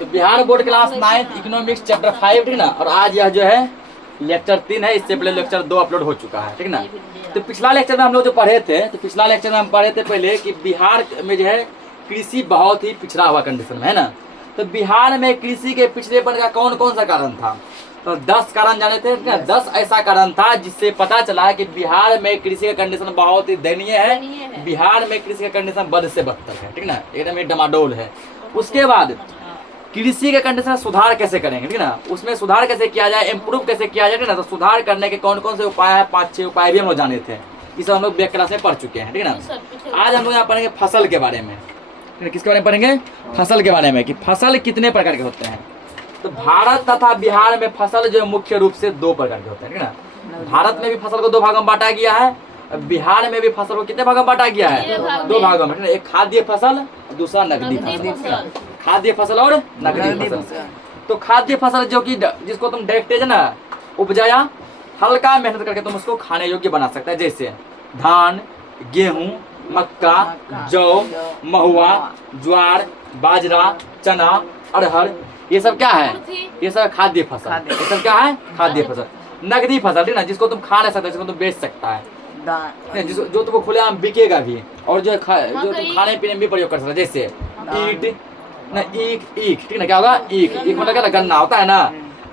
तो Bihar board class 9 economics chapter 5 ठीक ना। और आज यह जो है लेक्चर 3 है, इससे पहले लेक्चर 2 अपलोड हो चुका है ठीक ना। तो पिछला लेक्चर में हम लोग जो पढ़े थे, तो पिछला लेक्चर में हम पढ़े थे पहले कि बिहार में जो है कृषि बहुत ही पिछड़ा हुआ कंडीशन में है ना। तो बिहार में कृषि के पिछड़ेपन का कौन कौन सा कारण था, तो 10 कारण जाने थे ठीक ना। 10 ऐसा कारण था जिससे पता चला कि बिहार में कृषि का कंडीशन बहुत ही दयनीय है। बिहार में कृषि का कंडीशन बद से बदतर है ठीक ना, एकदम ही डमाडोल है। उसके बाद कृषि के कंडीशन सुधार कैसे करेंगे ठीक ना, उसमें सुधार कैसे किया जाए, इम्प्रूव कैसे किया जाए ठीक ना। तो सुधार करने के कौन कौन से उपाय है, 5-6 उपाय भी हम लोग जाने थे, ये सब हम लोग बैक क्लास में पढ़ चुके हैं ठीक ना। आज हम लोग यहाँ पढ़ेंगे फसल के बारे में। किसके बारे में पढ़ेंगे, फसल के बारे में, कि फसल कितने प्रकार के होते हैं। तो भारत तथा बिहार में फसल जो मुख्य रूप से 2 प्रकार के होते हैं ठीक ना। भारत में भी फसल को 2 भागों में बांटा गया है, बिहार में भी फसल को कितने भागों में बांटा गया है, 2 भागों में। एक खाद्य फसल, दूसरा नकदी फसल। खाद्य फसल और नकदी फसल। तो खाद्य फसल जो कि जिसको तुम डायरेक्ट ना उपजाया, हल्का मेहनत करके तुम उसको खाने योग्य बना सकता है, जैसे धान, गेहूं, मक्का, जौ, महुआ, ज्वार, बाजरा, चना, अरहर, ये सब क्या है, ये सब खाद्य फसल। ये सब क्या है, खाद्य फसल। नकदी फसल ठीक ना, जिसको तुम खा नहीं सकते, जिसको तुम बेच सकता है, जो तुमको खुलेआम बिकेगा भी, और जो जो तुम खाने पीने में भी प्रयोग कर सकते, जैसे ईट ना, ईख ठीक ना। क्या होगा, ईख मतलब क्या, गन्ना होता है ना।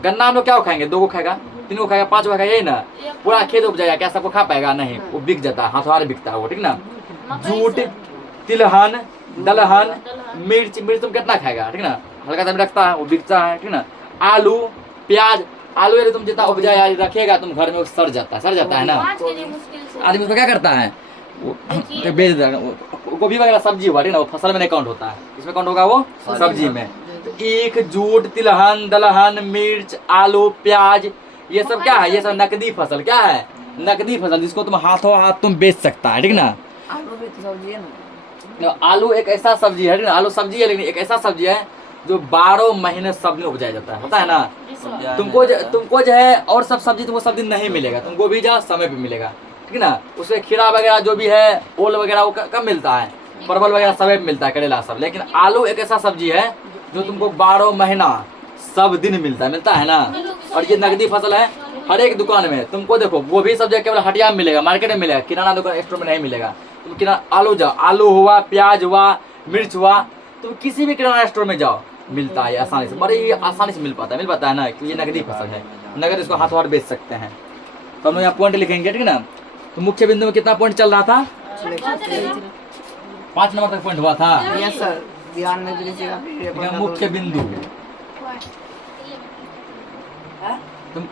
गन्ना हम लोग क्या खाएंगे, 2 को खाएगा, 3 को खाएगा, 5 को खाएगा, यही ना। पूरा खेत उपजाएगा, क्या सबको खा पाएगा, नहीं, वो बिक जाता है, हाथों हाथ बिकता है वो ठीक ना। जूट, तिलहन, दलहन, मिर्च तुम कितना खाएगा ठीक ना, हल्का सा रखता है, वो बिकता है ठीक ना। आलू, प्याज, आलू यदि तुम जितना उपजाया रखेगा तुम घर में, वो सड़ जाता है ना। आदमी उसको क्या करता है, वो बेच देगा। गोभी वगैरह सब्जी हुआ ठीक ना, वो फसल में नहीं काउंट होता है, इसमें काउंट होगा वो सब्जी में। तो ईख, जूट, तिलहन, दलहन, मिर्च, आलू, प्याज, ये सब क्या है, ये सब नकदी फसल। क्या है, नकदी फसल, जिसको तुम हाथों हाथ तुम बेच सकता है ठीक ना। आलू भी तो सब्जी है ना। आलू एक ऐसा सब्जी है ठीक ना, आलू सब्जी है लेकिन एक ऐसा सब्जी है जो 12 महीने सब दिन उपजाया जाता है, पता है ना। तुमको जो है और सब सब्जी तुमको सब दिन नहीं मिलेगा, तुमको भी जा समय पे मिलेगा ठीक ना। उसमें खीरा वगैरह जो भी है, ओल वगैरह, वो कब मिलता है, परवल वगैरह समय पे मिलता है, करेला सब। लेकिन आलू एक ऐसा सब्जी है जो तुमको 12 महीना सब दिन मिलता है ना। और ये नकदी फसल है, हर एक दुकान में तुमको देखो, वो भी सब जगह केवल हटिया में मिलेगा, मार्केट में मिलेगा, किराना दुकान स्टोर में नहीं मिलेगा। तुम किराना आलू जाओ, आलू हुआ, प्याज हुआ, मिर्च हुआ, तुम किसी भी किराना स्टोर में जाओ, मिलता है आसानी से, बड़ी आसानी से मिल पाता है ना, कि ये नकदी फसल है, नगद इसको हाथों हाथ बेच सकते हैं। तो हम लोग यहाँ पॉइंट लिखेंगे ठीक ना। तो मुख्य बिंदु में कितना पॉइंट चल रहा था, 5 नंबर तक पॉइंट हुआ था। यस सर, ध्यान में दीजिएगा। मुख्य बिंदु तुम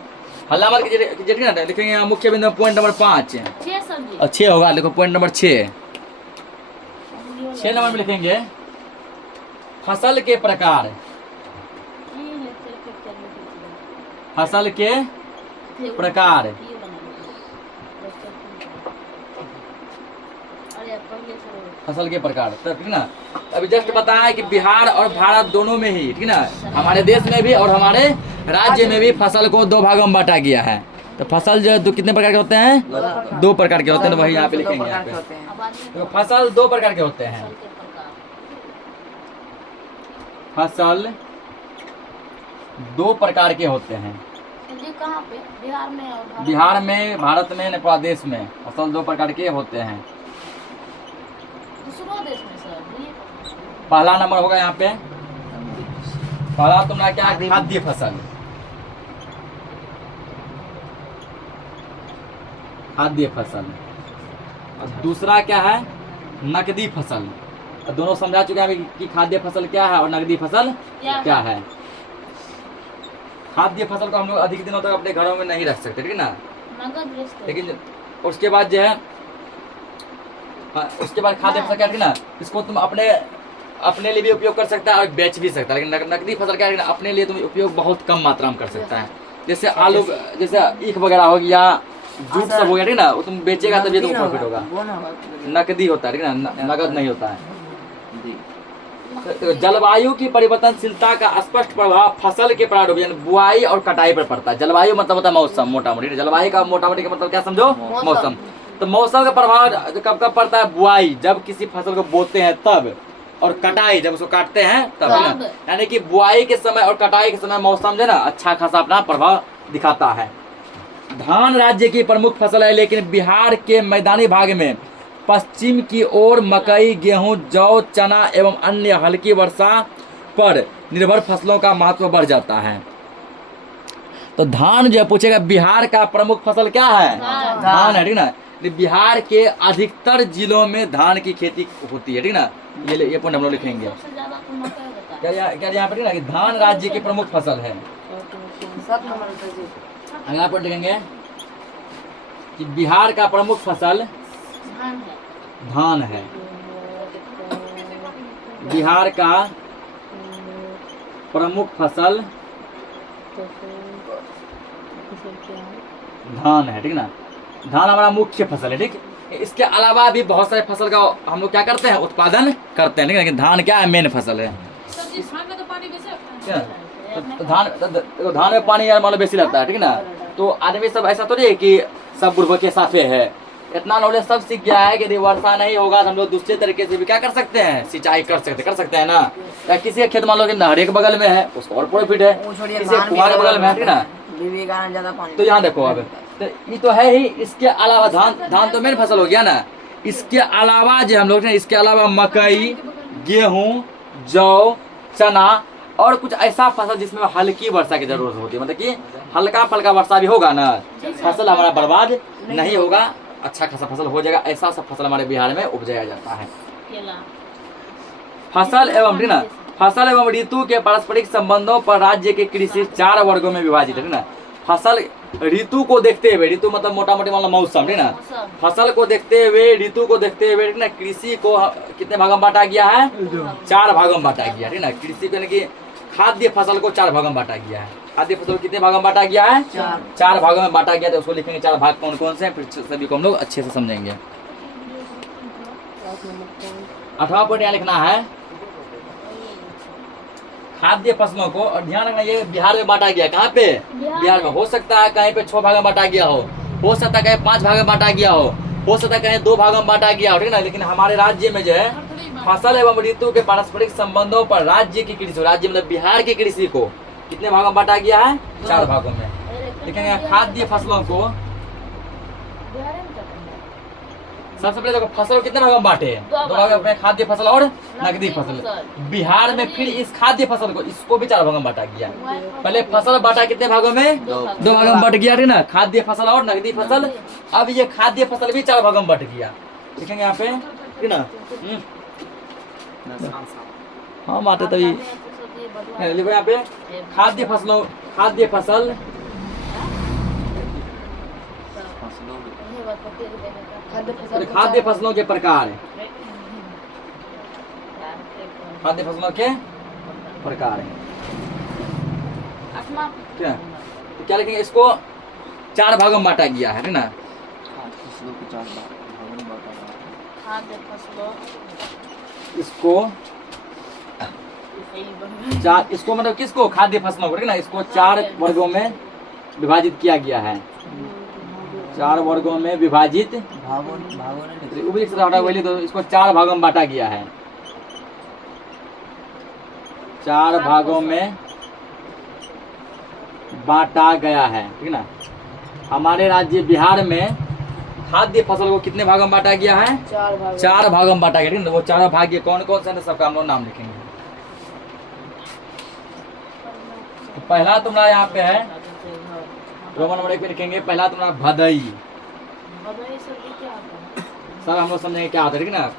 हल्ला मार के ना लिखेंगे यहाँ मुख्य बिंदु पॉइंट नंबर 5 और 6 होगा। देखो पॉइंट नंबर 6 नंबर में लिखेंगे फसल के प्रकार। फसल के प्रकार, फसल के प्रकार ठीक ना। अभी जस्ट बताया कि बिहार और भारत दोनों में ही ठीक ना, हमारे देश में भी और हमारे राज्य में भी फसल को 2 भागों में बांटा गया है। तो फसल जो कितने प्रकार के होते हैं, 2 प्रकार के होते हैं। तो वही यहाँ पे लिखेंगे, यहाँ पे तो फसल 2 प्रकार के होते हैं। फसल 2 प्रकार के होते हैं। कहाँ पे, बिहार में और बिहार में, भारत में, नेपाल देश में फसल 2 प्रकार के होते हैं। दूसरों देश में सर, पहला नंबर होगा यहाँ पे, पहला तुम्हारा क्या है, खाद्य फसल। खाद्य फसल। और दूसरा क्या है, नकदी फसल। दोनों समझा चुके हैं कि खाद्य फसल क्या है और नकदी फसल क्या है। खाद्य फसल को हम लोग अधिक दिनों तक अपने घरों में नहीं रख सकते ठीक ना, लेकिन उसके बाद जो है, उसके बाद खाद्य फसल क्या है ना, इसको तुम अपने लिए भी उपयोग कर सकता है और बेच भी सकता है। लेकिन नकदी फसल क्या है ना, अपने लिए तुम उपयोग बहुत कम मात्रा में कर सकता है। जैसे आलू, जैसे ईख वगैरह हो गया, जूट सब हो गया ठीक ना, वो तुम बेचेगा तभी तुम प्रॉफिट होगा। नकदी होता है ठीक ना, नगद नहीं होता है। तो जलवायु की परिवर्तनशीलता का स्पष्ट प्रभाव फसल के प्रारूप यानी बुआई और कटाई पर पड़ता है। जलवायु मतलब होता है मौसम, मोटा मोटी। जलवायु का मोटा मोटी का मतलब क्या समझो, मौसम। तो मौसम का प्रभाव कब कब पड़ता है, बुआई, जब किसी फसल को बोते हैं तब, और कटाई जब उसको काटते हैं तब, है तब। ना? यानी कि बुआई के समय और कटाई के समय मौसम जो है ना अच्छा खासा अपना प्रभाव दिखाता है। धान राज्य की प्रमुख फसल है, लेकिन बिहार के मैदानी भाग में पश्चिम की ओर मकई, गेहूं, जौ, चना एवं अन्य हल्की वर्षा पर निर्भर फसलों का महत्व बढ़ जाता है। तो धान जो है पूछेगा बिहार का प्रमुख फसल क्या है? धान। धान है, ठीक ना? बिहार के अधिकतर जिलों में धान की खेती होती है, ठीक ना? ये पॉइंट हम लोग लिखेंगे। सबसे ज्यादा तो मकई होता है। क्या यहाँ पर ना कि धान राज्य की प्रमुख फसल है। 7 नंबर का जी। अगला पॉइंट लिखेंगे कि बिहार का प्रमुख फसल धान है। धान है। बिहार का प्रमुख फसल धान है, ठीक ना? धान हमारा मुख्य फसल है, ठीक। इसके अलावा भी बहुत सारे फसल का हम लोग क्या करते हैं, उत्पादन करते हैं, लेकिन धान क्या है, मेन फसल है। क्या? तो धान में पानी यार मतलब बेसी लगता है, ठीक ना? तो आदमी सब ऐसा तो नहीं है कि सब बुढ़बो के साफे है। इतना नॉलेज सब सीख गया है कि यदि वर्षा नहीं होगा तो हम लोग दूसरे तरीके से भी क्या कर सकते हैं, सिंचाई कर सकते हैं ना। या किसी का खेत मान लो कि नहर के बगल में है, उसको और प्रॉफिट है, वो छोड़िए, किसी धान कुआं के भी बगल में है, ठीक ना? बीवी का कारण ज्यादा पानी। तो यहाँ देखो अब, तो ये तो है ही। इसके अलावा धान तो मेन फसल हो गया ना। इसके अलावा जो हम लोग ने, इसके अलावा मकई, गेहूं, जौ, चना और कुछ ऐसा फसल जिसमें हल्की वर्षा की जरूरत होती है, मतलब कि हल्का फल्का वर्षा भी होगा ना, फसल हमारा बर्बाद नहीं होगा, अच्छा खासा फसल हो जाएगा। ऐसा सब फसल हमारे बिहार में उपजाया जाता है। केला। फसल एवं ऋण, फसल एवं ऋतु के पारस्परिक संबंधों पर राज्य के कृषि 4 वर्गों में विभाजित है ना। फसल ऋतु को देखते हुए, ऋतु मतलब मोटा मोटी मतलब मौसम, ठीक ना? मौसम। फसल को देखते हुए, ऋतु को देखते हुए, ठीक ना, कृषि को कितने भागों में बांटा गया है? 4 भागों में बांटा गया है, ठीक ना? कृषि को यानी कि खाद्य फसल को 4 भागों में बांटा गया है। खाद्य फसल को कितने भागों में बांटा गया है? 4 भागों में बांटा गया। तो उसको लिखेंगे 4 भाग कौन कौन से हैं, फिर सभी को हम लोग अच्छे से समझेंगे। 8वां पॉइंट यहाँ लिखना है खाद्य फसलों को, और ध्यान रखना ये बिहार में बांटा गया। कहाँ पे? बिहार में। हो सकता है कहीं पे 6 भाग में बांटा गया हो सकता है कहीं 5 भाग में बांटा गया हो सकता है कहीं 2 भागों में बांटा गया हो, ठीक ना? लेकिन हमारे राज्य में जो है फसल एवं ऋतु के पारस्परिक संबंधों पर राज्य की कृषि, राज्य मतलब बिहार की कृषि को कितने भागों में बांटा गया है? 4 भागों में। लेकिन खाद्य फसलों को सबसे पहले देखो फसल को कितने भागों में बांटे हैं? 2 भागों में, खाद्य फसल और नकदी फसल। बिहार में फिर इस खाद्य फसल को, इसको भी 4 भागों में बांटा गया। पहले फसल बांटा कितने भागों में? 2 भागों में बट गया, ठीक ना? खाद्य फसल और नकदी फसल। अब ये खाद्य फसल भी 4 भागों में बट गया। लिखेंगे यहाँ पे, ठीक ना? हाँ बाटे तभी लिखो यहाँ पे खाद्य फसलों, खाद्य फसल खाद्य फसलों के प्रकार, खाद्य फसलों के प्रकार है। क्या तो क्या लिखेंगे? इसको 4 भागों में बांटा गया है, ठीक ना? इसको इसको मतलब किसको? खाद्य फसलों को, ठीक ना? इसको 4 वर्गों में विभाजित किया गया है। 4 वर्गों में विभाजित, तो इसको 4 भागों में बांटा गया है। 4 भागों में बांटा गया है, ठीक ना? हमारे राज्य बिहार में खाद्य फसल को कितने भागों में बांटा गया है? 4 भागों में बांटा गया, ठीक ना? वो 4 भाग ये कौन कौन से हैं, सबका हम लोग नाम लिखेंगे। तो पहला तुम्हारा यहाँ पे है रोमन नंबर 1 पे लिखेंगे। पहला तुम्हारा भदई, सब हम लोग समझेंगे क्या होता है, ठीक ना?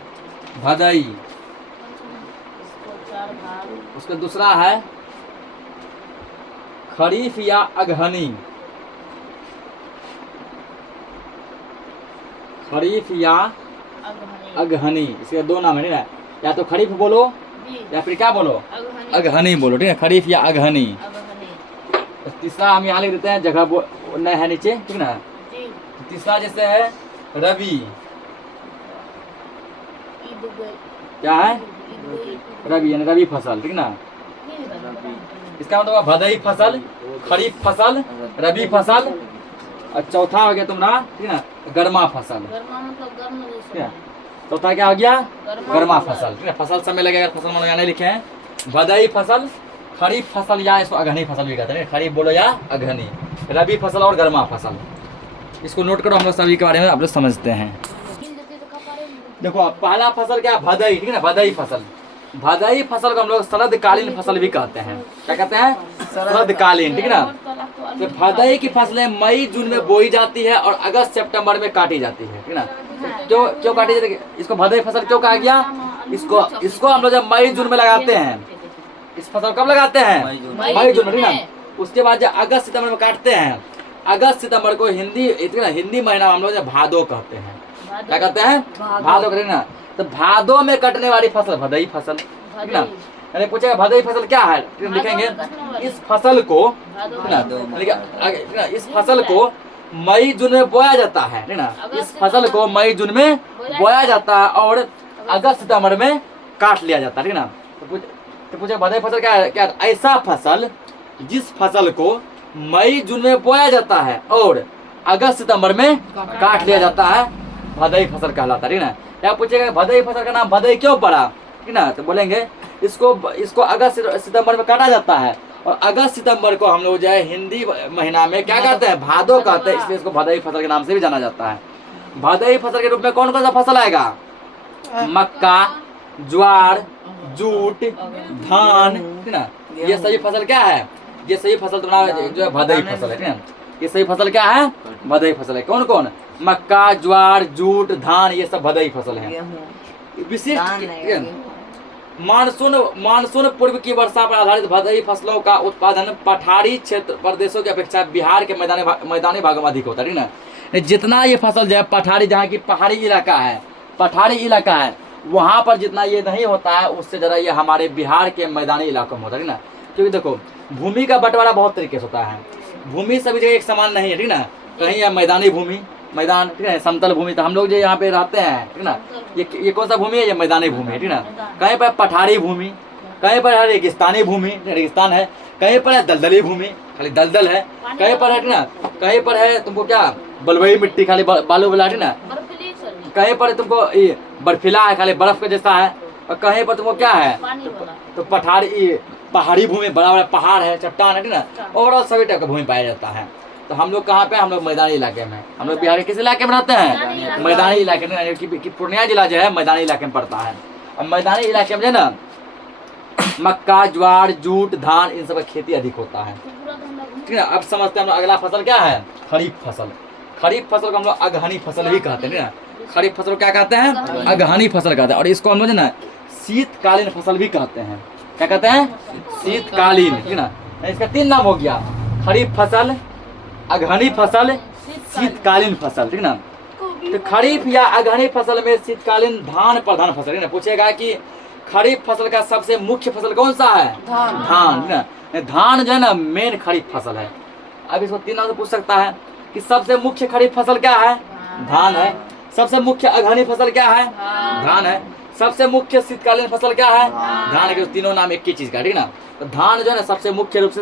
भदई। उसका दूसरा है खरीफ या अगहनी, खरीफ या अगहनी। इसके 2 नाम है, ठीक ना? या तो खरीफ बोलो या फिर क्या बोलो? अगहनी बोलो, ठीक है? खरीफ या अगहनी। तो तीसरा हम यहाँ लिख देते हैं, जगह नहीं है नीचे, ठीक ना? तीसरा जैसे है रवि, क्या है? रवि यानी रवि फसल, ठीक ना? इसका मतलब भदई फसल, खरीफ फसल, रबी फसल, और चौथा हो गया तुम्हारा, ठीक ना, गर्मा फसल। गर्मा मतलब गर्म जैसे। क्या? चौथा क्या हो गया, गर्मा फसल, ठीक है। फसल समय लगेगा, फसल मानो यहाँ नहीं लिखे हैं। भदई फसल, खरीफ फसल या इसको अगहनी फसल भी कहते हैं, खरीफ बोलो या अगहनी, रबी फसल और गर्मा फसल। इसको नोट करो, हम लोग सभी के बारे में आप लोग समझते हैं। देखो पहला फसल क्या, भदई, ठीक है ना, भदई फसल। भदई फसल को हम लोग शरदकालीन फसल भी कहते हैं। क्या कहते हैं, शरदकालीन, ठीक है ना। तो भदई की फसलें मई जून में बोई जाती है और अगस्त सितंबर में काटी जाती है, ठीक है ना। क्यों काटी जाती है, इसको भदई फसल क्यों कहा गया, इसको हम लोग जब मई जून में लगाते हैं, इस फसल कब लगाते हैं, मई जून में, ठीक है। उसके बाद जब अगस्त सितंबर में काटते हैं, अगस्त सितंबर को हिंदी महीना हम लोग भादो कहते हैं। क्या कहते हैं, भादो कहते हैं ना। तो भादो में कटने वाली फसल भदई फसल, ठीक ना। यानी पूछेगा भदई फसल क्या है, लिखेंगे इस फसल को, इस फसल को मई जून में बोया जाता है, ठीक ना। इस फसल को मई जून में बोया जाता है और अगस्त सितंबर में काट लिया जाता है, ठीक ना। तो पूछे भदई फसल क्या है, क्या ऐसा फसल जिस फसल को मई जून में बोया जाता है और अगस्त सितंबर में काट लिया जाता है, भदई फसल कहलाता है, ठीक ना। या पूछेगा भदई फसल का नाम भदई क्यों पड़ा, ठीक ना। तो बोलेंगे इसको अगस्त सितंबर में काटा जाता है और अगस्त सितंबर को हम लोग जो है हिंदी महीना में क्या कहते हैं, भादो कहते हैं, इसलिए इसको भदई फसल के नाम से भी जाना जाता है। भदई फसल के रूप में कौन कौन सा फसल आएगा, मक्का, ज्वार, जूट, धान, ठीक ना। ये सभी फसल क्या है, ये सही फसल तुम्हारा जो है भदई फसल है, ठीक है। ये सही फसल क्या है, भदई फसल है। कौन कौन, मक्का, ज्वार, जूट, धान, ये सब भदई फसल है। विशिष्ट मानसून पूर्व की वर्षा पर आधारित भदई फसलों का उत्पादन पठारी क्षेत्र प्रदेशों की अपेक्षा बिहार के मैदानी भागों में अधिक होता है, ठीक ना। जितना ये फसल जो है पठारी, जहाँ की पहाड़ी इलाका है, पठारी इलाका है, वहाँ पर जितना ये नहीं होता है, उससे ज़रा ये हमारे बिहार के मैदानी इलाकों में होता है, ठीक ना। क्योंकि देखो भूमि का बंटवारा बहुत तरीके से होता है, भूमि सभी जगह एक समान नहीं है, ठीक ना। कहीं है मैदानी भूमि, मैदान, ठीक है, समतल भूमि। तो हम लोग जो यहाँ पे रहते हैं, ठीक ना, ये कौन सा भूमि है, ये मैदानी भूमि है, ठीक ना। कहीं पर पठारी भूमि, कहीं पर है रेगिस्तानी भूमि, रेगिस्तान है, कहीं पर है दलदली भूमि, खाली दलदल है, कहीं पर है, ठीक ना, कहीं पर है तुमको क्या बलुई मिट्टी, खाली बालू वाला, ठीक ना। कहीं पर तुमको बर्फीला है, खाली बर्फ का जैसा है, और कहीं पर तुमको क्या है, तो पहाड़ी भूमि, बड़ा बड़ा पहाड़ है, चट्टान है, ठीक ना। ओवरऑल सभी टाइप का भूमि पाया जाता है। तो हम लोग कहाँ पे, हम लोग मैदानी इलाके में, हम लोग बिहार के किस इलाके में रहते हैं, मैदानी इलाके में, कि पूर्णिया जिला जो है मैदानी इलाके में पड़ता है। और मैदानी इलाके में जो है ना मक्का, ज्वार, जूट, धान, इन सब का खेती अधिक होता है, ठीक है। अब समझते हैं हम लोग अगला फसल क्या है, खरीफ फसल। खरीफ फसल को हम लोग अगहनी फसल भी कहते हैं, खरीफ फसल को क्या कहते हैं, अगहनी फसल कहते हैं। और इसको हम लोग ना शीतकालीन फसल भी कहते हैं। क्या कहते हैं, शीतकालीन, ठीक है ना। इसका 3 नाम हो गया, खरीफ फसल, अगहनी फसल, शीतकालीन फसल, ठीक ना। तो खरीफ या अगहनी फसल में शीतकालीन धान प्रधान फसल, ठीक ना। पूछेगा कि खरीफ फसल का सबसे मुख्य फसल कौन सा है, धान, ठीक ना। धान जो है ना मेन खरीफ फसल है। अब इसको 3 नाम से पूछ सकता है कि सबसे मुख्य खरीफ फसल क्या है, धान है। सबसे मुख्य अगहनी फसल क्या है, धान है। सबसे मुख्य शीतकालीन फसल क्या है, धान है। तीनों नाम एक ही चीज का, ठीक ना। तो धान जो है ना सबसे मुख्य रूप से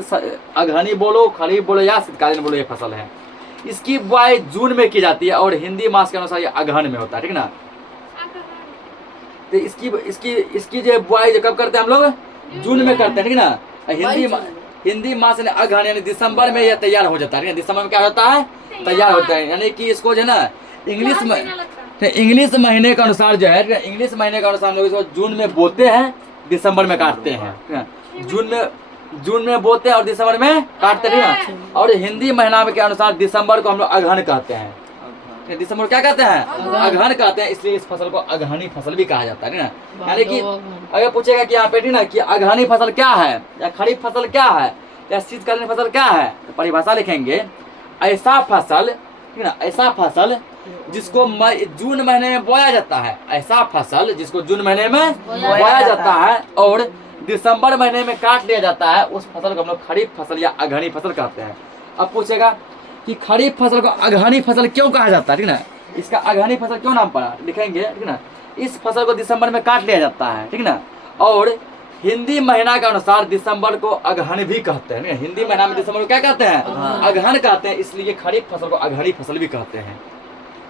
अगहनी बोलो, खरीफ बोलो या शीतकालीन बोलो, ये फसल है। इसकी बुआई जून में की जाती है और हिंदी मास के अनुसार ये अगहन में होता है, ठीक ना। तो इसकी जो बुआई जो कब करते हैं हम लोग, जून में करते हैं, ठीक ना। हिंदी मास यानी अगहन यानी दिसंबर में यह तैयार हो जाता है, दिसंबर में क्या होता है, तैयार होता है। यानी कि इसको जो है ना इंग्लिश महीने के अनुसार जो है, इंग्लिश महीने के अनुसार हम लोग इसको जून में बोते हैं, दिसंबर में काटते हैं। जून में बोते हैं और दिसंबर में काटते हैं ना। और हिंदी महीना के अनुसार दिसंबर को हम लोग अगहन कहते हैं। दिसंबर क्या कहते हैं, अगहन कहते हैं, इसलिए इस फसल को अगहनी फसल भी कहा जाता है ना। यानी कि अगर पूछेगा कि यहाँ पे ना कि अगहनी फसल क्या है या खरीफ फसल क्या है या शीतकालीन फसल क्या है, तो परिभाषा लिखेंगे ऐसा फसल, ठीक ना, ऐसा फसल जिसको जून महीने में बोया जाता है, ऐसा फसल जिसको जून महीने में बोया जाता है और दिसंबर महीने में काट लिया जाता है, उस फसल को हम लोग खरीफ फसल या अगहनी फसल कहते हैं। अब पूछेगा कि खरीफ फसल को अगहनी फसल क्यों कहा जाता है, ठीक ना, इसका अगहनी फसल क्यों नाम पड़ा, लिखेंगे, ठीक ना। इस फसल को दिसंबर में काट लिया जाता है, ठीक ना। और हिंदी महीना के अनुसार दिसंबर को अगहन भी कहते हैं। हिंदी महीना में दिसंबर को क्या कहते हैं, अगहन कहते हैं, इसलिए खरीफ फसल को अगहनी फसल भी कहते हैं,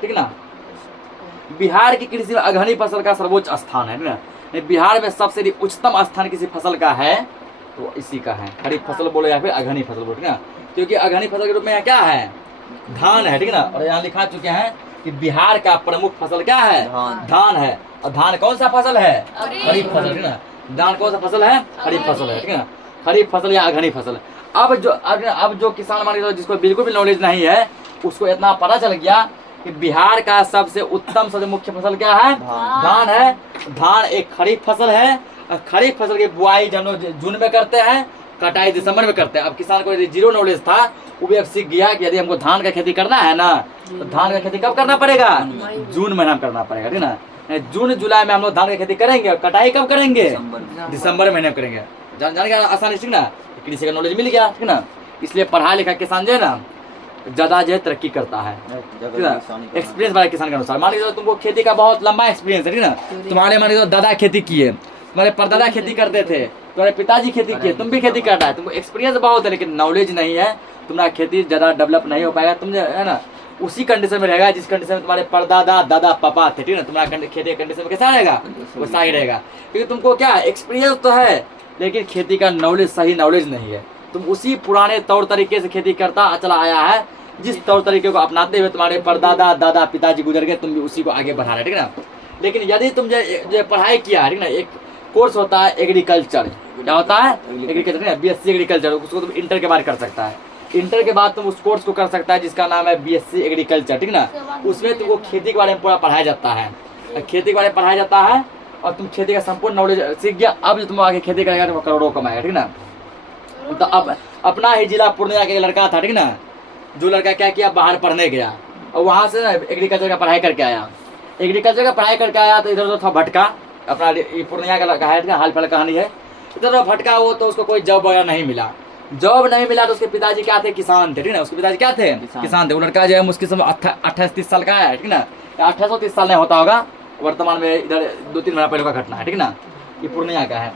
ठीक ना। बिहार की कृषि में अगहनी फसल का सर्वोच्च स्थान है ना। बिहार में सबसे उच्चतम स्थान किसी फसल का है तो इसी का है, खरीफ फसल बोलो या फिर अगहनी फसल बोलो, ठीक है ना। क्योंकि अगहनी फसल के रूप में यहाँ क्या है, धान है, ठीक है ना। और यहाँ लिखा चुके हैं कि बिहार का प्रमुख फसल क्या है, धान है। और धान कौन सा फसल है, खरीफ फसल, ठीक है ना। धान कौन सा फसल है, खरीफ फसल है, ठीक है ना। खरीफ फसल या अगहनी फसल। अब जो किसान मान लो जिसको बिल्कुल भी नॉलेज नहीं है, उसको इतना पता चल गया कि बिहार का सबसे उत्तम सबसे मुख्य फसल क्या है, धान है। धान एक खरीफ फसल है। खरीफ फसल की बुआई जून में करते हैं, कटाई दिसंबर में करते हैं। अब किसान को यदि जीरो नॉलेज था वो भी अब सीख गया कि यदि हमको धान का खेती करना है ना तो धान का खेती कब करना पड़ेगा, जून महीना में करना पड़ेगा, ठीक ना। जून जुलाई में हम लोग धान की खेती करेंगे और कटाई कब करेंगे, दिसंबर महीने में करेंगे। जान के आसानी, ठीक ना। कृषि का नॉलेज मिल गया, ठीक ना। इसलिए पढ़ा लिखा किसान जो है ना ज्यादा जो है तरक्की करता है, एक्सपीरियंस वाले किसान के अनुसार। मान लीजिए तुमको खेती का बहुत लंबा एक्सपीरियंस है, ठीक ना। तुम्हारे मान लीजिए दादा खेती किए, तुम्हारे परदादा खेती करते थे, तुम्हारे पिताजी खेती किए, तुम भी खेती करना है, तुमको एक्सपीरियंस बहुत है लेकिन नॉलेज नहीं है, तुम्हारा खेती ज्यादा डेवलप नहीं हो पाएगा। तुम है ना उसी कंडीशन में रहेगा जिस कंडीशन में तुम्हारे परदादा दादा पापा थे, ठीक ना। तुम्हारा खेती का कंडीशन में कैसा रहेगा, वैसा ही रहेगा। क्योंकि तुमको क्या एक्सपीरियंस तो है लेकिन खेती का नॉलेज, सही नॉलेज नहीं है। तुम उसी पुराने तौर तरीके से खेती करता चला आया है, जिस तौर तरीके को अपनाते हुए तुम्हारे परदादा दादा पिताजी गुजर गए, तुम भी उसी को आगे बढ़ा रहे, ठीक ना। लेकिन यदि तुम जो पढ़ाई किया है, ठीक ना, एक कोर्स होता है एग्रीकल्चर, क्या होता है एग्रीकल्चर, BSc एग्रीकल्चर, उसको तुम इंटर के बाद कर सकता है। इंटर के बाद तुम उस कोर्स को कर सकता है जिसका नाम है BSc एग्रीकल्चर, ठीक ना। उसमें तुमको खेती के बारे में पूरा पढ़ाया जाता है, खेती के बारे में पढ़ाया जाता है और तुम खेती का संपूर्ण नॉलेज सीख गया। अब जो तुम आगे खेती करेगा तो करोड़ों कमाएगा, ठीक ना। तो अब अपना ही जिला पूर्णिया के लड़का था, ठीक ना, जो लड़का क्या किया बाहर पढ़ने गया और वहाँ से एग्रीकल्चर का पढ़ाई करके आया। एग्रीकल्चर का पढ़ाई करके आया तो इधर उधर था भटका, अपना पूर्णिया का लड़का है, हाल फिलहाल कहानी है। इधर भटका वो तो उसको कोई जॉब वगैरह नहीं मिला। जॉब नहीं मिला तो उसके पिताजी क्या थे, किसान थे, ठीक ना। उसके पिताजी क्या थे, किसान थे। वो लड़का जो है मुश्किल से 28-30 साल का है, ठीक ना। 2830 साल नहीं होता होगा, वर्तमान में इधर 2-3 महीना पहले का घटना है, ठीक ना। ये पूर्णिया का है।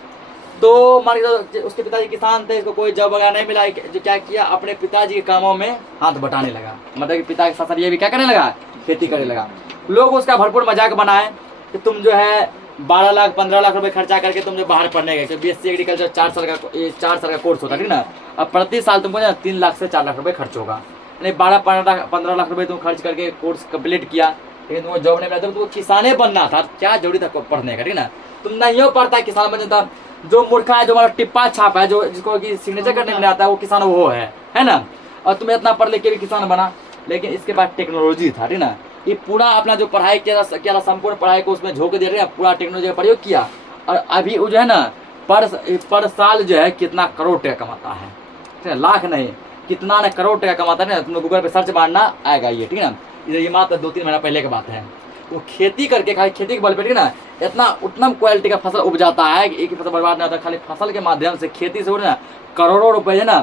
तो मान लीजिए उसके पिताजी किसान थे, इसको कोई जॉब वगैरह नहीं मिला। जो क्या किया, अपने पिताजी के कामों में हाथ बटाने लगा, मतलब कि पिता के साथ साथ ये भी क्या करने लगा, खेती करने लगा। लोग उसका भरपूर मजाक बनाए कि तुम जो है 12 लाख 15 लाख रुपए खर्चा करके तुम जो बाहर पढ़ने गए। BSc एग्रीकल्चर 4 साल का कोर्स होता है, ठीक ना। अब प्रति साल तुमको 3 लाख से 4 लाख रुपए खर्च होगा, यानी 12-15 लाख रुपए तुम खर्च करके कोर्स कंप्लीट किया, लेकिन तुमको जॉब नहीं मिला। तो तुमको किसाने बनना था, क्या जरूरी था पढ़ने का, ठीक ना। तुम नहीं हो पढ़ता किसान बन जाता। जो मूर्खा है, जो हमारा टिप्पा छाप है, जो जिसको कि सिग्नेचर करने नहीं आता है, वो किसान वो है ना। और तुम्हें इतना पढ़ लिख के भी किसान बना, लेकिन इसके बाद टेक्नोलॉजी था, ठीक ना। ये पूरा अपना जो पढ़ाई किया संपूर्ण पढ़ाई को उसमें झोंक दिया, पूरा टेक्नोलॉजी का प्रयोग किया। और अभी वो जो है ना पर साल जो है कितना करोड़ टका कमाता है, ठीक है, लाख नहीं कितना ना करोड़ टका कमाता है ना। तुम लोग गूगल पे सर्च मारना आएगा ये, ठीक है ना। इधर ये मात्र 2-3 महीना पहले की बात है। वो खेती करके, खाली खेती के बल पे, ठीक ना, इतना उत्तम क्वालिटी का फसल उपजाता है कि एक ही फसल बर्बाद नहीं होता। खाली फसल के माध्यम से, खेती से ना करोड़ों रुपए है ना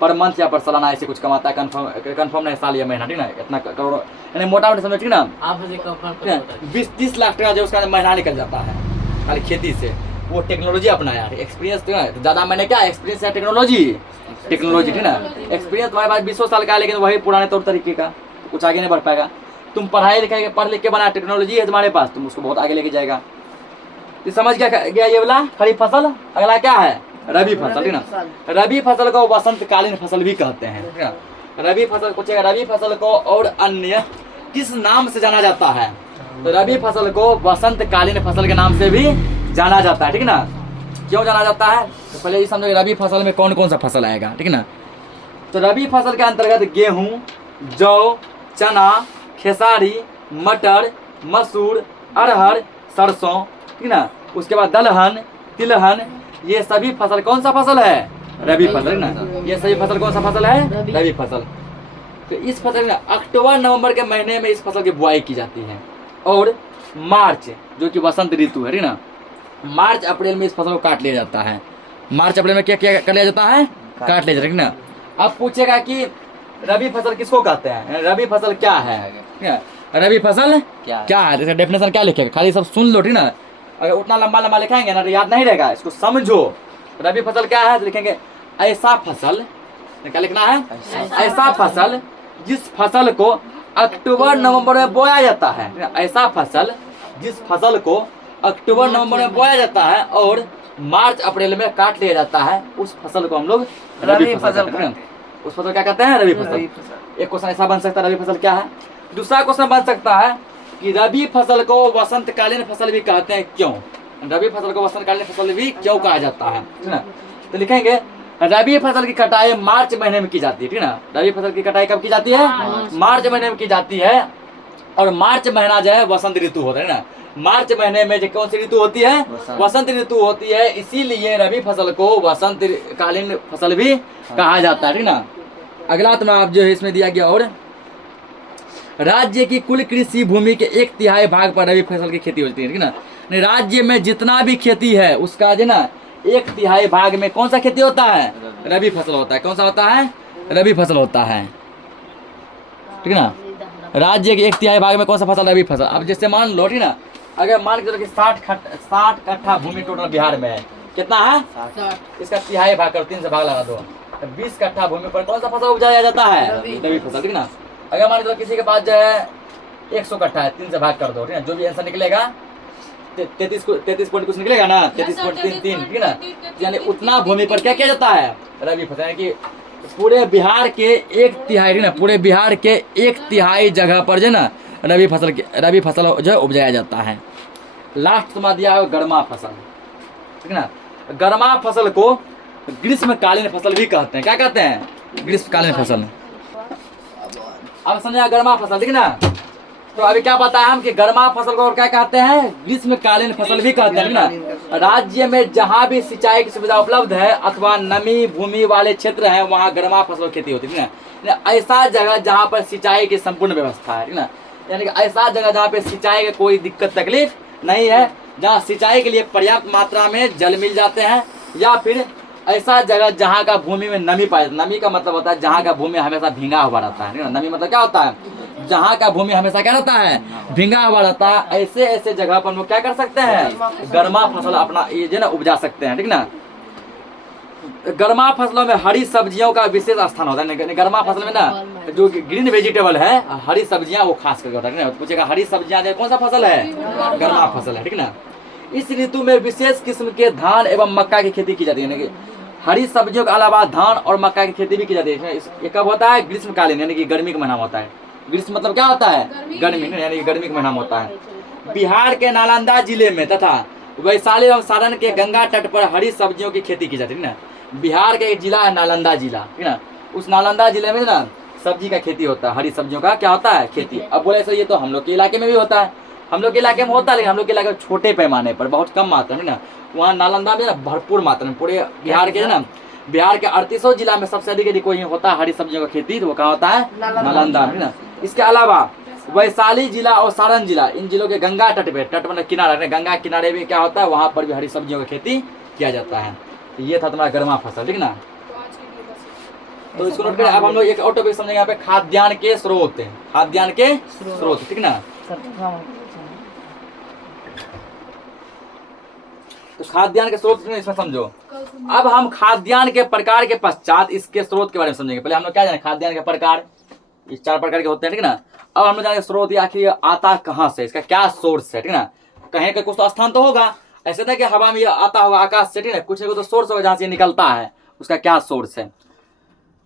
पर मंथ या पर सालाना ऐसे कुछ कमाता है। कंफर्म नहीं, साल या महीना, ठीक ना। इतना करोड़ यानी मोटा मोटा समझ, ठीक ना, 20-30 लाख टका जो उसका महीना निकल जाता है खाली खेती से। वो टेक्नोलॉजी अपनाया, एक्सपीरियंस तो है ज़्यादा। मैंने क्या एक्सपीरियंस है, टेक्नोलॉजी, ठीक ना। एक्सपीरियंस तुम्हारे पास 20 साल का है लेकिन वही पुराने तौर तरीके का, कुछ आगे नहीं बढ़ पाएगा। तुम पढ़ लिख के बना, टेक्नोलॉजी है तुम्हारे पास, तुम उसको बहुत आगे लेके जाएगा। तो समझ गया ये वाला खरीफ फसल। अगला क्या है, रबी फसल, ठीक ना। रबी फसल को वसंतकालीन फसल भी कहते हैं, ठीक ना। रबी फसल को रबी फसल को और अन्य किस नाम से जाना जाता है, तो रबी फसल को वसंतकालीन फसल के नाम से भी जाना जाता है, ठीक ना। क्यों जाना जाता है, तो पहले ये समझो रबी फसल में कौन कौन सा फसल आएगा, ठीक ना। तो रबी फसल के अंतर्गत गेहूं, जौ, चना, खेसारी, मटर, मसूर, अरहर, सरसों, ठीक ना। उसके बाद दलहन, तिलहन, ये सभी फसल कौन सा फसल है, रबी फसल, ना। ये सभी फसल कौन सा फसल है, रबी फसल। तो इस फसल में अक्टूबर नवंबर के महीने में इस फसल की बुआई की जाती है और मार्च जो कि वसंत ऋतु है, ठीक ना, मार्च अप्रैल में इस फसल को काट लिया जाता है। मार्च अप्रैल में क्या क्या कर लिया जाता है, काट लिया जाता है, ठीक ना। अब पूछेगा कि रबी फसल किसको कहते हैं, रबी फसल क्या है, रबी फसल क्या है, इसका डेफिनेशन क्या लिखेगा, खाली सब सुन लो, ठीक ना। अगर उतना लंबा लंबा लिखाएंगे ना तो याद नहीं रहेगा, इसको समझो। रबी फसल क्या है तो लिखेंगे ऐसा फसल, क्या लिखना है, ऐसा फसल जिस फसल को अक्टूबर नवंबर में बोया जाता है। ऐसा फसल जिस फसल को अक्टूबर नवंबर में बोया जाता है और मार्च अप्रैल में काट लिया जाता है, उस फसल को हम लोग रबी फसल कहते हैं। उस फसल क्या कहते हैं? रबी फसल। एक क्वेश्चन ऐसा बन सकता है, रबी फसल क्या है। दूसरा क्वेश्चन बन सकता है कि रबी फसल को वसंतकालीन फसल भी कहते हैं, क्यों? रबी फसल को वसंतकालीन फसल भी क्यों कहा जाता है, ठीक ना। तो लिखेंगे रबी फसल की कटाई मार्च महीने में की जाती है, ठीक ना। रबी फसल की कटाई कब की जाती है? मार्च महीने में की जाती है। और मार्च महीना जो है वसंत ऋतु होता है ना। मार्च महीने में जो कौन सी ऋतु होती है? वसंत ऋतु होती है। इसीलिए रबी फसल को वसंत कालीन फसल भी कहा जाता है, ठीक ना। अगला तुम्हारा आप जो है इसमें दिया गया, और राज्य की कुल कृषि भूमि के 1/3 भाग पर रबी फसल की खेती होती है, ठीक ना। राज्य में जितना भी खेती है उसका जो ना 1/3 भाग में कौन सा खेती होता है? रबी फसल होता है। कौन सा होता है? रबी फसल होता है, ठीक ना। राज्य के 1/3 भाग में कौन सा फसल? रबी फसल। अब जैसे मान लो, ठीक ना, अगर मान के चलो कि 60 कट्ठा भूमि टोटल बिहार में है, कितना है? 60। इसका 1/3 भाग करो, 3 से भाग लगा दो, 20 कट्ठा भूमि पर कौन सा फसल उपजाया जाता है? रबी फसल, ठीक ना। अगर मान के चलो किसी के पास जो है 100 कट्ठा है, 3 से भाग कर दो, ठीक ना। जो भी आंसर निकलेगा 33 पॉइंट कुछ निकलेगा ना, 33.33, ठीक ना। यानी उतना भूमि पर क्या किया जाता है? रबी फसल। यानी कि पूरे बिहार के 1/3, ठीक ना, पूरे बिहार के 1/3 जगह पर जो ना रबी फसल जो है उपजाया जाता है। लास्ट तुम्हारा दिया है गर्मा फसल, ठीक ना। गर्मा फसल को ग्रीष्मकालीन फसल भी कहते हैं। क्या कहते हैं? ग्रीष्मकालीन फसल। अब समझा गर्मा फसल, ठीक ना। तो अभी क्या बताया हम कि गर्मा फसल को और क्या कहते हैं? ग्रीष्मकालीन फसल भी कहते हैं, ठीक ना। राज्य में जहाँ भी सिंचाई की सुविधा उपलब्ध है अथवा नमी भूमि वाले क्षेत्र है, वहाँ गर्मा फसल खेती होती है, ठीक ना। ऐसा जगह जहाँ पर सिंचाई की संपूर्ण व्यवस्था है, ठीक ना। यानी कि ऐसा जगह जहाँ पे सिंचाई की कोई दिक्कत तकलीफ नहीं है, जहाँ सिंचाई के लिए पर्याप्त मात्रा में जल मिल जाते हैं, या फिर ऐसा जगह जहाँ का भूमि में नमी पाया जाता है। नमी का मतलब होता है जहाँ का भूमि हमेशा भींगा हुआ रहता है। नमी मतलब क्या होता है? जहाँ का भूमि हमेशा क्या रहता है? भींगा हुआ रहता है। ऐसे ऐसे जगह पर हम लोग क्या कर सकते हैं? गर्मा फसल अपना ये जो ना उपजा सकते हैं, ठीक ना। गर्मा फसलों में हरी सब्जियों का विशेष स्थान होता है। गर्मा फसल में ना जो ग्रीन वेजिटेबल है, हरी सब्जियां, वो खास करके होता है। पूछेगा हरी सब्जियां कौन सा फसल है? गर्मा फसल है, ठीक ना। इस ऋतु में विशेष किस्म के धान एवं मक्का की खेती की जाती है। हरी सब्जियों के अलावा धान और मक्का की खेती भी की जाती है। ये कब होता है? ग्रीष्मकालीन, यानी कि गर्मी का महीना होता है। ग्रीष्म मतलब क्या होता है? गर्मी, यानी कि गर्मी का महीना होता है। बिहार के नालंदा जिले में तथा वैशाली एवं सारण के गंगा तट पर हरी सब्जियों की खेती की जाती है ना। बिहार का एक जिला है नालंदा जिला, ठीक ना। उस नालंदा जिले में ना सब्जी का खेती होता है, हरी सब्जियों का क्या होता है? खेती। अब बोले सर ये तो हम लोग के इलाके में भी होता है। हम लोग के इलाके में होता है, लेकिन हम लोग के इलाके में छोटे पैमाने पर, बहुत कम मात्रा में ना। वहाँ नालंदा में ना भरपूर मात्रा में, पूरे बिहार के ना, बिहार के 38 जिला में सबसे अधिक यदि कोई होता है हरी सब्जियों का खेती, तो वो कहाँ होता है? नालंदा, है ना। इसके अलावा वैशाली जिला और सारण जिला, इन जिलों के गंगा तट पे, तट मतलब किनारा, गंगा किनारे में क्या होता है? वहाँ पर भी हरी सब्जियों की खेती किया जाता है। तो ये था तुम्हारा गर्मा फसल, ठीक ना। तो इसको नोट करें। अब हम लोग एक और टॉपिक समझेंगे यहाँ पे, खाद्यान्न के स्रोत। खाद्यान्न के स्रोत, ठीक ना। तो खाद्यान्न के स्रोत इसमें समझो। अब हम खाद्यान्न के प्रकार के पश्चात इसके स्रोत के बारे में समझेंगे। पहले हम लोग क्या जाने? खाद्यान्न के प्रकार, इस 4 प्रकार के होते हैं, ठीक ना। अब हम लोग जानेंगे स्रोत, आखिर आता कहाँ से, इसका क्या सोर्स है, ठीक ना। कहीं का कुछ तो स्थान तो होगा, ऐसे था कि हवा में ये आता होगा आकाश से, ठीक ना। कुछ तो सोर्स होगा जहाँ से निकलता है, उसका क्या सोर्स है।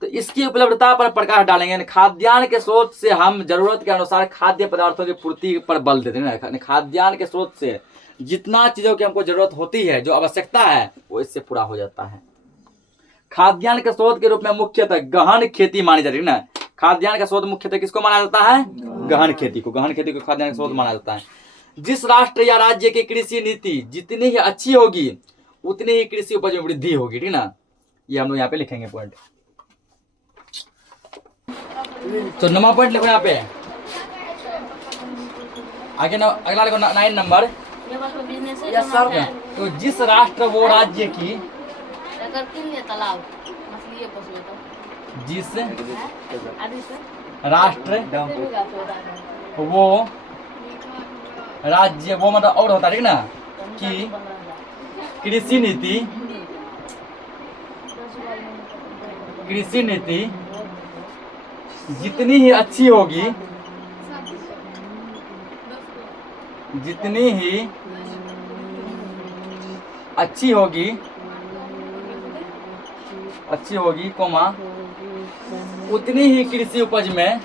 तो इसकी उपलब्धता पर प्रकाश डालेंगे। खाद्यान्न के स्रोत से हम जरूरत के अनुसार खाद्य पदार्थों की पूर्ति पर बल देते हैं। खाद्यान्न के स्रोत से जितना चीजों की हमको जरूरत होती है, जो आवश्यकता है, वो इससे पूरा हो जाता है। खाद्यान्न के स्रोत के रूप में मुख्यतः गहन खेती मानी जाती है ना। खाद्यान्न का स्रोत मुख्यतः किसको माना जाता है? गहन खेती को। गहन खेती को खाद्यान्न का स्रोत माना जाता है। जिस राष्ट्र या राज्य की कृषि नीति जितनी ही अच्छी होगी उतनी ही कृषि उपज में वृद्धि होगी, ठीक ना। ये हम लोग यहाँ पे लिखेंगे पॉइंट। तो नंबर पॉइंट लिखो यहाँ पे। आगे अगला लिखो 9 नंबर। Yes sir. तो जिस राष्ट्र वो राज्य की, जिस राष्ट्र वो राज्य, वो मतलब और होता है, ठीक ना, कि कृषि नीति जितनी ही अच्छी होगी जितनी ही अच्छी होगी कोमा उतनी ही कृषि उपज में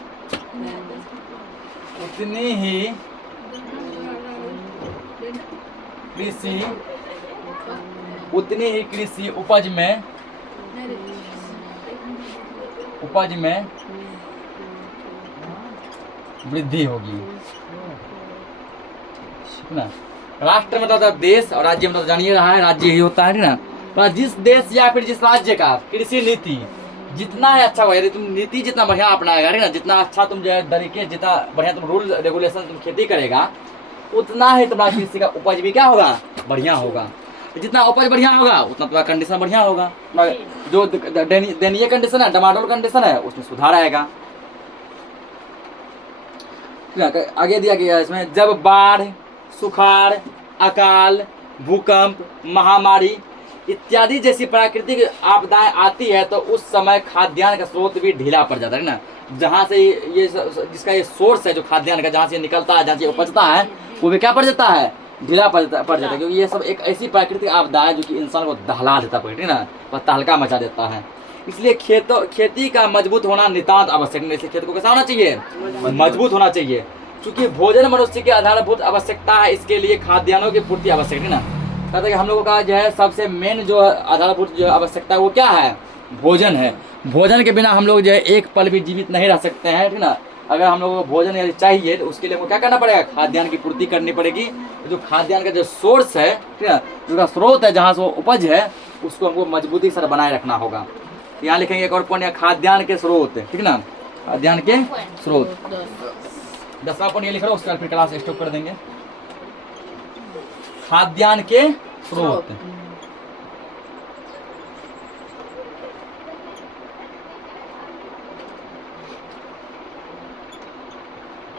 कृषि उपज में वृद्धि होगी। ठीक ना। राष्ट्र मतलब होता है देश और राज्य मतलब जानिए रहा है राज्य ही होता है ना। तो जिस देश या फिर जिस राज्य का कृषि नीति जितना है अच्छा होगा, यदि तुम नीति जितना बढ़िया अपनाएगा ना, जितना अच्छा तुम जो है तरीके जितना बढ़िया तुम रूल रेगुलेशन तुम खेती करेगा उतना ही तुम्हारा कृषि का उपज भी क्या होगा, बढ़िया होगा। जितना उपज बढ़िया होगा उतना तुम्हारा कंडीशन बढ़िया होगा। जो दयनीय कंडीशन है, डमाडोल कंडीशन है, उसमें सुधार आएगा। आगे दिया गया इसमें, जब बाढ़, सुखाड़, अकाल, भूकंप, महामारी इत्यादि जैसी प्राकृतिक आपदाएं आती है तो उस समय खाद्यान्न का स्रोत भी ढीला पड़ जाता है ना। जहाँ से ये जिसका ये सोर्स है जो खाद्यान्न का, जहाँ से निकलता है, जहाँ से उपजता है, वो भी क्या पड़ जाता है, ढीला पड़ जाता है। क्योंकि ये सब एक ऐसी प्राकृतिक आपदा है जो कि इंसान को दहला देता है ना, वह तहलका मचा देता है। इसलिए खेती का मजबूत होना नितांत आवश्यक है। इसलिए खेत को कैसा होना चाहिए, मजबूत होना चाहिए। क्योंकि भोजन मनुष्य की आधारभूत आवश्यकता है, इसके लिए खाद्यान्नों की पूर्ति आवश्यक है ना। कहते हैं कि हम लोगों का जो है सबसे मेन जो आधारभूत जो आवश्यकता है वो क्या है, भोजन है। भोजन के बिना हम लोग जो है एक पल भी जीवित नहीं रह सकते हैं, ठीक ना। अगर हम लोगों को भोजन यदि चाहिए तो उसके लिए हमको क्या करना पड़ेगा, खाद्यान्न की पूर्ति करनी पड़ेगी। जो खाद्यान्न का जो सोर्स है, ठीक है, जो स्रोत है, जहाँ से वो उपज है, उसको हमको मजबूती से बनाए रखना होगा। यहाँ लिखेंगे एक और पॉइंट, खाद्यान्न के स्रोत, ठीक ना, खाद्यान्न के स्रोत। 10वां पॉइंट ये लिख रहा हूँ, उसके बाद फिर क्लास स्टॉप कर देंगे। खाद्यान्न के स्रोत,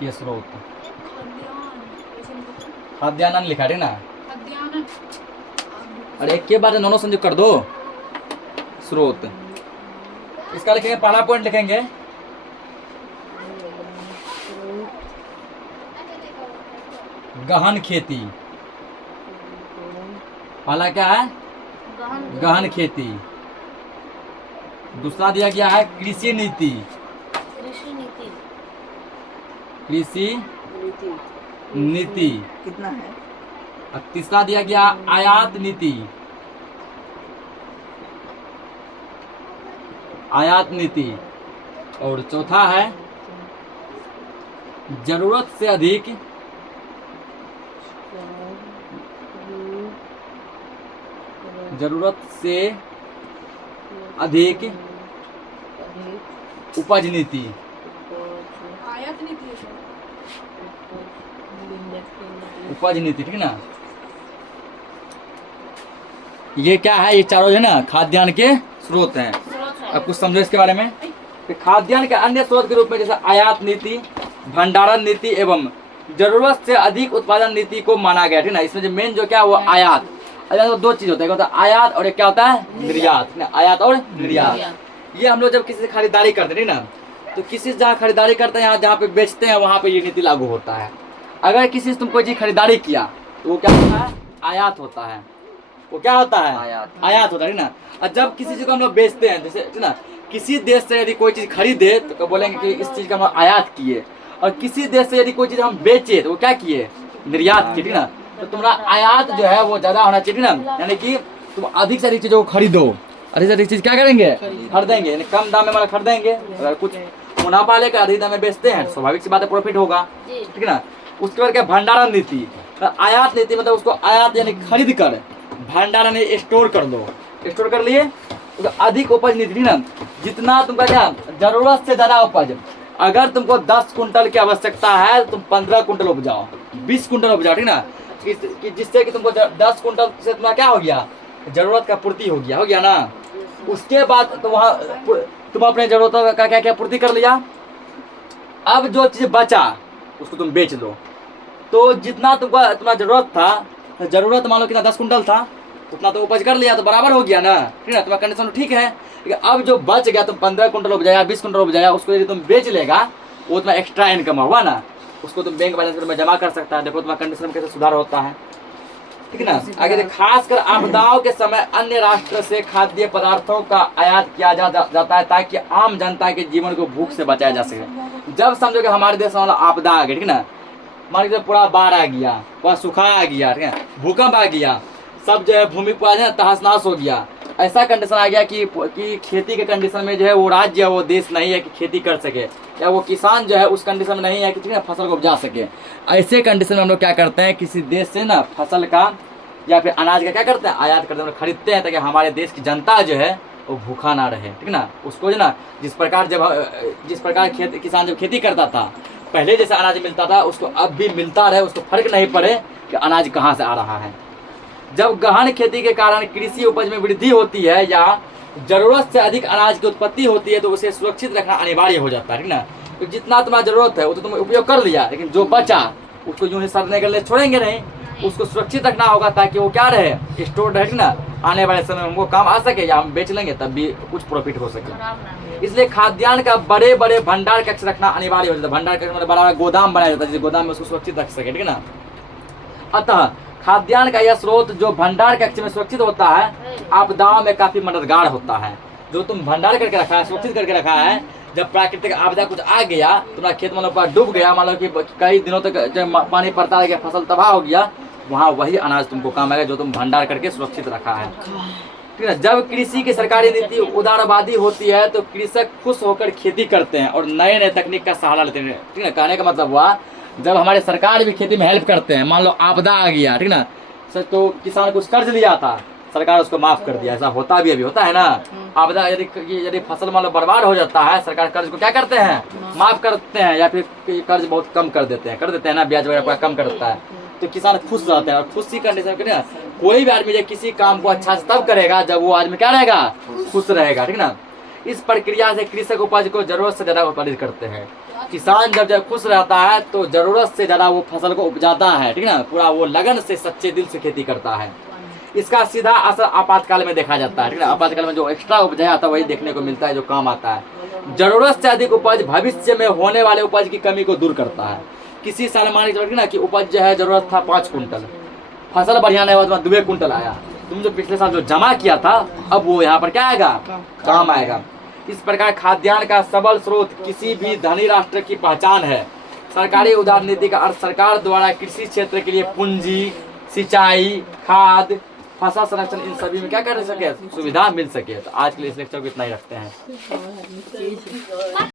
के स्रोत, खाद्यान्न लिखा है ना। अरे एक के बाद दोनों संयोग कर दो, स्रोत। इसका लिखेंगे, पहला पॉइंट लिखेंगे गहन खेती। पहला क्या है, गहन खेती। दूसरा दिया गया है कृषि नीति, कृषि नीति कितना है। और तीसरा दिया गया आयात नीति, आयात नीति। और चौथा है जरूरत से अधिक उपज नीति। उपज नीति, ठीक ना। ये क्या है, ये चारों है ना खाद्यान्न के स्रोत हैं। अब कुछ समझो इसके बारे में। खाद्यान्न के अन्य स्रोत के रूप में जैसे आयात नीति, भंडारण नीति एवं जरूरत से अधिक उत्पादन नीति को माना गया, ठीक ना। इसमें जो मेन जो क्या वो आयात, तो दो चीज होता है, होता है आयात और एक क्या होता है, निर्यात। आयात और निर्यात, ये हम लोग जब किसी से खरीदारी करते हैं ना, तो किसी से जहाँ खरीदारी करते हैं, यहाँ जहाँ पे बेचते हैं वहाँ पे ये नीति लागू होता है। अगर किसी से तुम कोई चीज खरीदारी किया तो वो क्या होता है, आयात होता है। वो क्या होता है, आयात होता है ना। और जब किसी चीज को हम लोग बेचते हैं, जैसे ना किसी देश से यदि कोई चीज खरीदे तो बोलेंगे कि इस चीज का हम आयात किए, और किसी देश से यदि कोई चीज हम बेचे तो वो क्या किए, निर्यात किए, ठीक ना। तो तुम्हारा आयात जो है वो ज्यादा होना चाहिए ना, यानी कि तुम अधिक से अधिक चीजों को खरीदो, अधिक से अधिक चीज क्या करेंगे, खरीदेंगे, यानी कम दाम में हमारा खरीदेंगे। अगर कुछ मुनाफा लेकर अधिक दाम में बेचते हैं, स्वाभाविक सी बात है प्रॉफिट होगा, ठीक है ना। उसके बाद क्या, भंडारण नीति। आयात नीति मतलब उसको आयात यानी खरीद कर भंडारण स्टोर कर दो, स्टोर कर लिए तो अधिक उपज नीति ना। जितना तुमका क्या जरूरत से ज्यादा उपज, अगर तुमको 10 कुंटल की आवश्यकता है तो तुम 15 कुंटल उपजाओ, 20 कुंटल उपजाओ, ठीक ना। जिससे कि तुमको 10 कुंटल से तुम्हारा क्या हो गया, जरूरत का पूर्ति हो गया ना। उसके बाद तो वहाँ तुम अपने जरूरतों का क्या क्या पूर्ति कर लिया। अब जो चीज बचा उसको तुम बेच दो। तो जितना तुमको तुम्हारा जरूरत था, जरूरत मान लो कितना 10 कुंटल था, उतना तो उपज कर लिया तो बराबर हो गया ना, ठीक है। तुम्हारा कंडीशन ठीक है। अब जो बच गया तुम 15 कुंटल उपजाया, 20 कुंटल उपजाया, उसको यदि तुम बेच लेगा वो तुम्हारा एक्स्ट्रा इनकम होगा ना। उसको तुम बैंक बैलेंस में जमा कर सकता है। देखो तुम्हारा कंडीशन में कैसे सुधार होता है, ठीक है ना। आगे खासकर आपदाओं के समय अन्य राष्ट्र से खाद्य पदार्थों का आयात किया जाता है ताकि आम जनता के जीवन को भूख से बचाया जा सके। जब समझो कि हमारे देश में आपदा आ गई, ठीक है ना, मान लीजिए पूरा बाढ़ आ गया, पूरा सूखा आ गया, ठीक है, भूकंप आ गया, सब जो है भूमि पूरा जो है तहस नहस हो गया, ऐसा कंडीशन आ गया कि खेती के कंडीशन में जो है वो राज्य वो देश नहीं है कि खेती कर सके, या वो किसान जो है उस कंडीशन में नहीं है कि ठीक है फसल को उपजा सके। ऐसे कंडीशन में हम लोग क्या करते हैं, किसी देश से ना फसल का या फिर अनाज का क्या करते हैं, आयात करते हैं, हम लोग खरीदते हैं ताकि हमारे देश की जनता जो है वो भूखा ना रहे, ठीक है ना। उसको जो ना जिस प्रकार किसान जब खेती करता था पहले जैसा अनाज मिलता था उसको अब भी मिलता रहे, उसको फर्क नहीं पड़े कि अनाज कहाँ से आ रहा है। जब गहन खेती के कारण कृषि उपज में वृद्धि होती है या जरूरत से अधिक अनाज की उत्पत्ति होती है तो उसे सुरक्षित रखना अनिवार्य हो जाता है, ठीक ना। तो जितना तुम्हारा जरूरत है वो तो तुम उपयोग कर लिया, लेकिन जो बचा उसको यूं ही सड़ने के लिए छोड़ेंगे नहीं, उसको सुरक्षित रखना होगा ताकि वो क्या रहे, स्टोर रहे, ना, आने वाले समय में हमको काम आ सके या हम बेच लेंगे तब भी कुछ प्रॉफिट हो सके। इसलिए खाद्यान्न का बड़े बड़े भंडार कक्ष रखना अनिवार्य हो जाता है। भंडार कक्ष मतलब बड़ा बड़ा गोदाम बनाया जाता है, जिस गोदाम में उसको सुरक्षित रख सके, ठीक है ना। अतः खाद्यान्न का यह स्रोत जो भंडार कक्ष में सुरक्षित होता है आपदाओं में काफी मददगार होता है। जो तुम भंडार करके रखा है, सुरक्षित करके रखा है, जब प्राकृतिक आपदा कुछ आ गया, तुम्हारा खेत मान लो डूब गया, मान लो कि कई दिनों तक जब पानी पड़ता रह गया, फसल तबाह हो गया, वहाँ वही अनाज तुमको काम आएगा जो तुम भंडार करके सुरक्षित रखा है, ठीक है। जब कृषि की सरकारी नीति उदारवादी होती है तो कृषक खुश होकर खेती करते हैं और नए नए तकनीक का सहारा लेते हैं, ठीक है। कहने का मतलब हुआ जब हमारे सरकार भी खेती में हेल्प करते हैं, मान लो आपदा आ गया, ठीक ना, तो किसान कुछ कर्ज लिया था, सरकार उसको माफ कर दिया, ऐसा होता भी अभी होता है ना। आपदा यदि फसल मान लो बर्बाद हो जाता है, सरकार कर्ज को क्या करते हैं, माफ करते हैं, या फिर कर्ज बहुत कम कर देते हैं ना, ब्याज वगैरह कम कर देता है, तो किसान खुश रहते हैं। और खुशी कंडीशन में कोई भी आदमी किसी काम को अच्छा से तब करेगा जब वो आदमी क्या रहेगा, खुश रहेगा, ठीक ना। इस प्रक्रिया से कृषक उपज को जरूरत से ज्यादा उत्पादित करते हैं। किसान जब खुश रहता है तो जरूरत से ज्यादा वो फसल को उपजाता है, ठीक ना, पूरा वो लगन से सच्चे दिल से खेती करता है। इसका सीधा असर आपातकाल में देखा जाता है, ठीक है। आपातकाल में जो एक्स्ट्रा उपज आता है वही देखने को मिलता है जो काम आता है। जरूरत से अधिक उपज भविष्य में होने वाले उपज की कमी को दूर करता है। किसी साल मान के ना कि उपज जो है जरूरत था 5 कुंटल, फसल बढ़िया नहीं हुआ तो 2 कुंटल आया, तुम जो पिछले साल जो जमा किया था अब वो यहाँ पर क्या आएगा, काम आएगा। इस प्रकार खाद्यान्न का सबल स्रोत किसी भी धनी राष्ट्र की पहचान है। सरकारी उदार नीति का अर्थ सरकार द्वारा कृषि क्षेत्र के लिए पूंजी, सिंचाई, खाद, फसल संरक्षण, इन सभी में क्या कर सके, सुविधा मिल सके। तो आज के लिए इस लेक्चर को इतना ही रखते हैं।